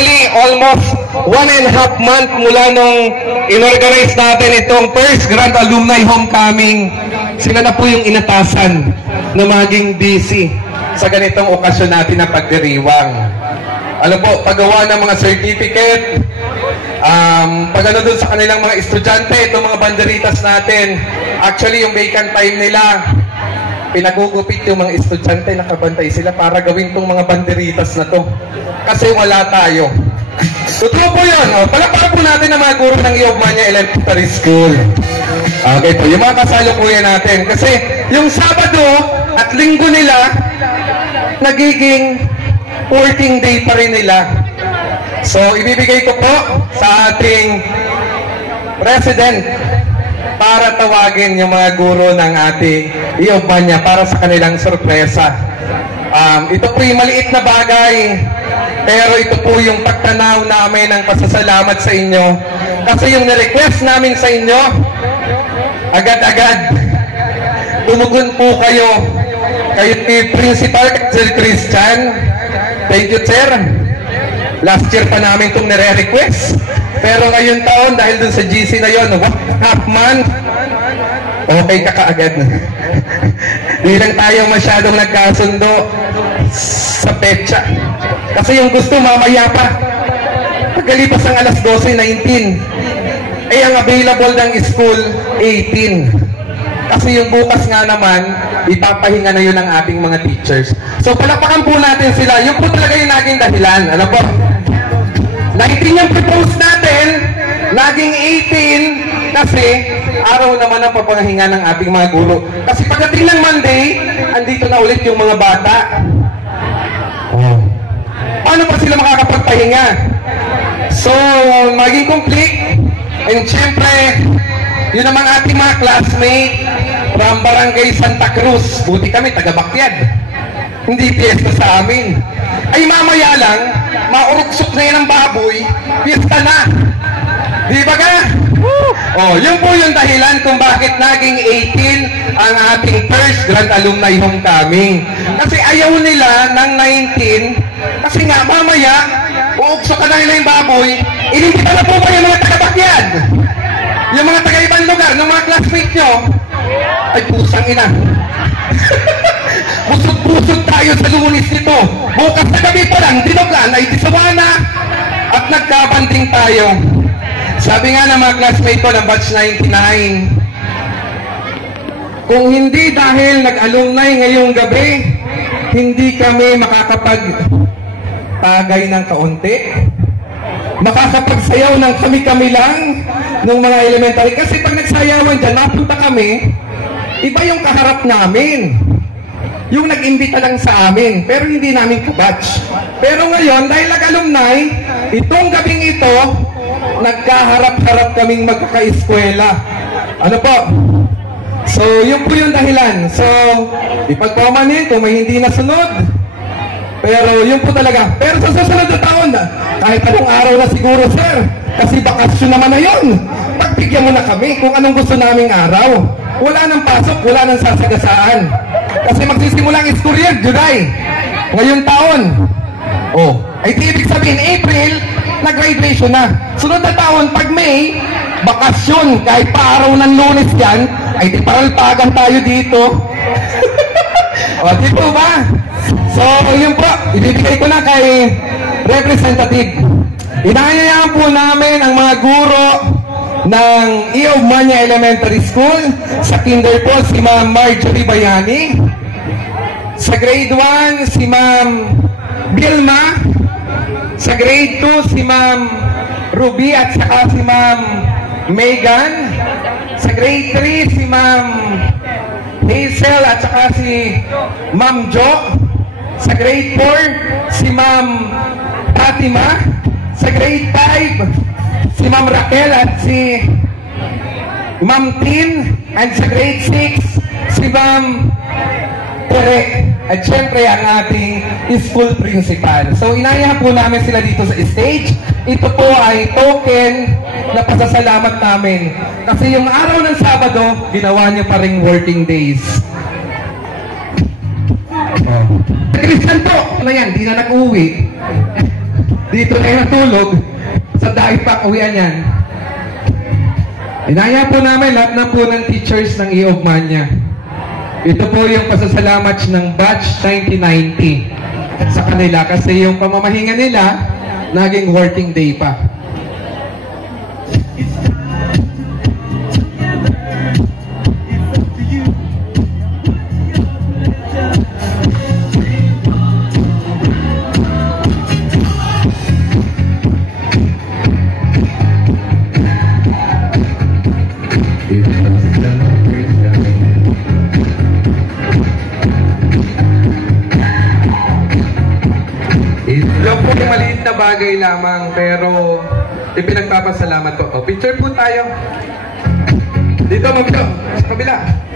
Actually, almost 1.5 months mula nung inorganize natin itong first Grand Alumni Homecoming, sila na po yung inatasan na maging busy sa ganitong okasyon natin na pagdiriwang. Ano po, paggawa ng mga certificate, pagano dun sa kanilang mga estudyante, itong mga banderitas natin, actually yung vacant time nila, pinagugupit yung mga estudyante, nakabantay sila para gawin tong mga banderitas na to. Kasi wala tayo. Totoo po yun. Palakpakan po natin ang mga guro ng Iobmania Elementary School. Okay po, yung mga kasalukuyan natin. Kasi yung Sabado at Linggo nila, nagiging working day pa rin nila. So, ibibigay ko po sa ating president para tawagin yung mga guro ng ating Iobmania para sa kanilang sorpresa. Ito po yung maliit na bagay, pero ito po yung pagtanaw namin ng pasasalamat sa inyo. Kasi yung nirequest namin sa inyo, agad-agad, tumugon po kayo. Kayo ni Principal Sir Christian. Thank you, Sir. Last year pa namin itong nire-request. Pero ngayon taon, dahil dun sa GC na yun, half month, okay ka kaagad. Di lang tayo masyadong nagkasundo sa petsa. Kasi yung gusto mamaya pa. Pagkalipas ng alas 12, 19. Ay ang available ng school, 18. Kasi yung bukas nga naman, ipapahinga na yun ng ating mga teachers. So palakpakan po natin sila. Yung po talaga yung naging dahilan. Ano po? 19 yung propose natin, naging 18 kasi araw naman ang papahinga ng ating mga guro. Kasi pagdating ng Monday, andito na ulit yung mga bata. Paano pa sila makakapagpahinga? So, maging complete. And syempre, yun naman ating mga classmate from Barangay Santa Cruz. Buti kami, taga-Bakyad. Hindi piyesta sa amin. Ay mamaya lang, mauruksok na yan ang baboy, piyesta na. Di ba ka? Oh, yun po yung dahilan kung bakit naging 18 ang ating first Grand Alumni Homecoming. Kasi ayaw nila ng 19, kasi nga mamaya, uuksok ka na nila yung baboy, inimbita na po kayo mga taga-Bakyad. Yung mga taga-ibang lugar, ng mga classmates nyo, ay pusang ina. Busog-busog tayo sa Lunes nito. Bukas na gabi pa lang, dinugan ay disawana at nagkabanding tayo. Sabi nga ng mga classmate ko ng batch 99, kung hindi dahil nag-alumni ngayong gabi, hindi kami makakapag-tagay ng kaunti, makakapagsayaw ng kami-kami lang ng mga elementary. Kasi pag nagsayawan dyan, napunta kami, iba yung kaharap namin. Yung nag-imbita lang sa amin, pero hindi namin kabatch. Pero ngayon, dahil nag-alumni, itong gabing ito, nagkaharap-harap kaming magkaka-eskwela. Ano po? So, yun po yung dahilan. So, ipagpamanin kung may hindi nasunod. Pero yun po talaga. Pero sa susunod na taon, kahit anong araw na siguro, sir, kasi bakasyon naman na yun. Pagbigyan mo na kami kung anong gusto naming araw. Wala nang pasok, wala nang sasagasaan. Kasi magsisimula ang school year, July. Ngayong taon. Oh, ay ibig sabihin, April, nag-graduation na. Sunod na taon, pag May, bakasyon, kahit pa araw ng Lunes yan, ay di paralpagan tayo dito. O, dito ba? So, yun po, ibibigay ko na kay representative. Inahayaan po namin ang mga guro ng Iobmania Elementary School. Sa kinder po, si Ma'am Marjorie Bayani. Sa grade 1, si Ma'am Vilma. Sa grade 2, si Ma'am Ruby at saka si Ma'am Megan. Sa grade 3, si Ma'am Hazel at saka si Ma'am Jo. Sa grade 4, si Ma'am Fatima. Sa grade 5, si Ma'am Raquel at si Ma'am Tin. And sa grade 6, si Ma'am Tere. At syempre ang ating school principal. So inayahan po namin sila dito sa stage. Ito po ay token na pasasalamat namin. Kasi yung araw ng Sabado, ginawa niyo pa rin working days. Christian po! Ano yan? Di na nag-uwi. dito na yung natulog, sa daig pa uwian yan. Inaya po namin lahat na po ng teachers ng Iogmania. Ito po yung pasasalamat ng batch 1990 sa kanila kasi yung pamamahinga nila naging working day pa. Yung po yung maliit na bagay lamang pero ipinagpapasalamat ko. O, picture po tayo. Dito, mabito. Sa kabila.